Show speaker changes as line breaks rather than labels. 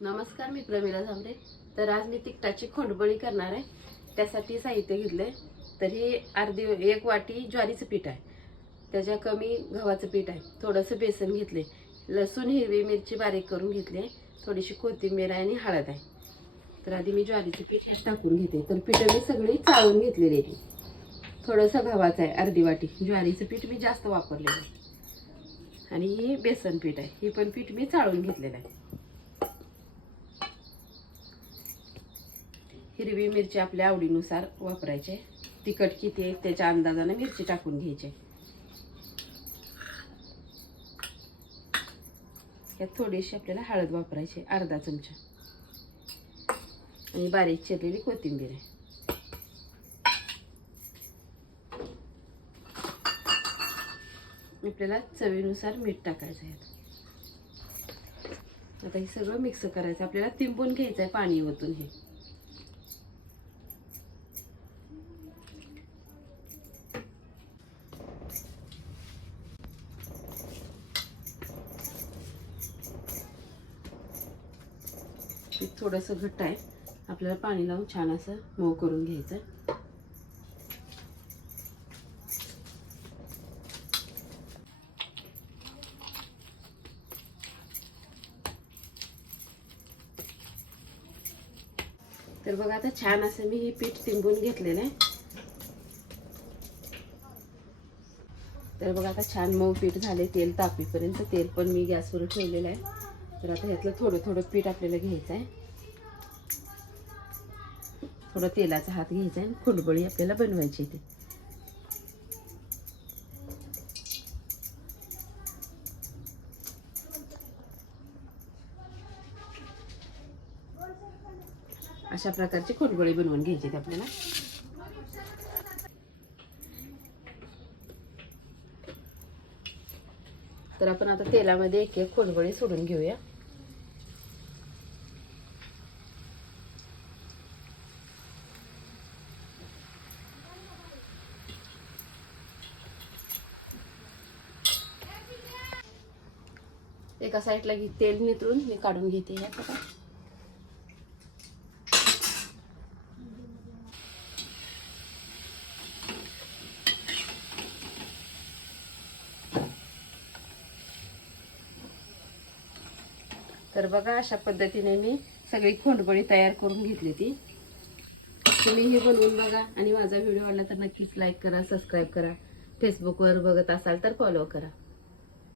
नमस्कार मी प्रमिला झांबरे. तर आज मी तिकटाची खोंडबळी करणार आहे. त्यासाठी साहित्य घेतलं आहे तर हे अर्धी एक वाटी ज्वारीचं पीठ आहे. त्याच्या कमी गव्हाचं पीठ आहे. थोडंसं बेसन घेतले लसूण हिरवी मिरची बारीक करून घेतली आहे. थोडीशी कोथिंबीर आहे आणि हळद आहे. तर आधी मी ज्वारीचं पीठ हे टाकून घेते. तर पिठं मी सगळी चाळून घेतलेली आहे. थोडंसं गव्हाचं आहे अर्धी वाटी. ज्वारीचं पीठ मी जास्त वापरलेलं आहे. आणि ही बेसन पीठ आहे. ही पण पीठ मी चाळून घेतलेलं आहे. हिरवी मिरची आपल्या आवडीनुसार वापरायचे. तिखट किती आहे त्याच्या अंदाजाने मिरची टाकून घ्यायची. यात थोडीशी आपल्याला हळद वापरायची अर्धा चमचा. आणि बारीक चिरलेली कोथिंबीर आहे. आपल्याला चवीनुसार मीठ टाकायचं आहे. आता हे सगळं मिक्स करायचं. आपल्याला तिंबून घ्यायचं आहे पाणी ओतून हे. पीठ थोडंसं घट्ट आहे. आपल्याला पाणी लावून छान असं मऊ करून घ्यायचं तर बघा आता छान असं मी हे पीठ तिंबून घेतलेलं आहे. तर बघा आता छान मऊ पीठ झाले तेल तापीपर्यंत. तेल पण मी गॅसवर ठेवलेलं आहे. तर आता ह्यातलं थोडं थोडं पीठ आपल्याला घ्यायचं आहे. थोडं तेलाचा हात घ्यायचा आहे. आणि खुडबळी आपल्याला बनवायची ते. अशा प्रकारची खुडबळी बनवून घ्यायची आपल्याला. तर आपण आता तेलामध्ये एक एक खोडबळी सोडून घेऊया. एका साईडला घे तेल नितरून मी काढून घेते ह्यात आता तर बघा अशा पद्धतीने मी सगळी खोंडबळी तयार करून घेतली ती. तुम्ही हे बनवून बघा आणि माझा व्हिडिओ आवडला तर नक्कीच लाईक करा सबस्क्राईब करा. फेसबुकवर बघत असाल तर फॉलो करा.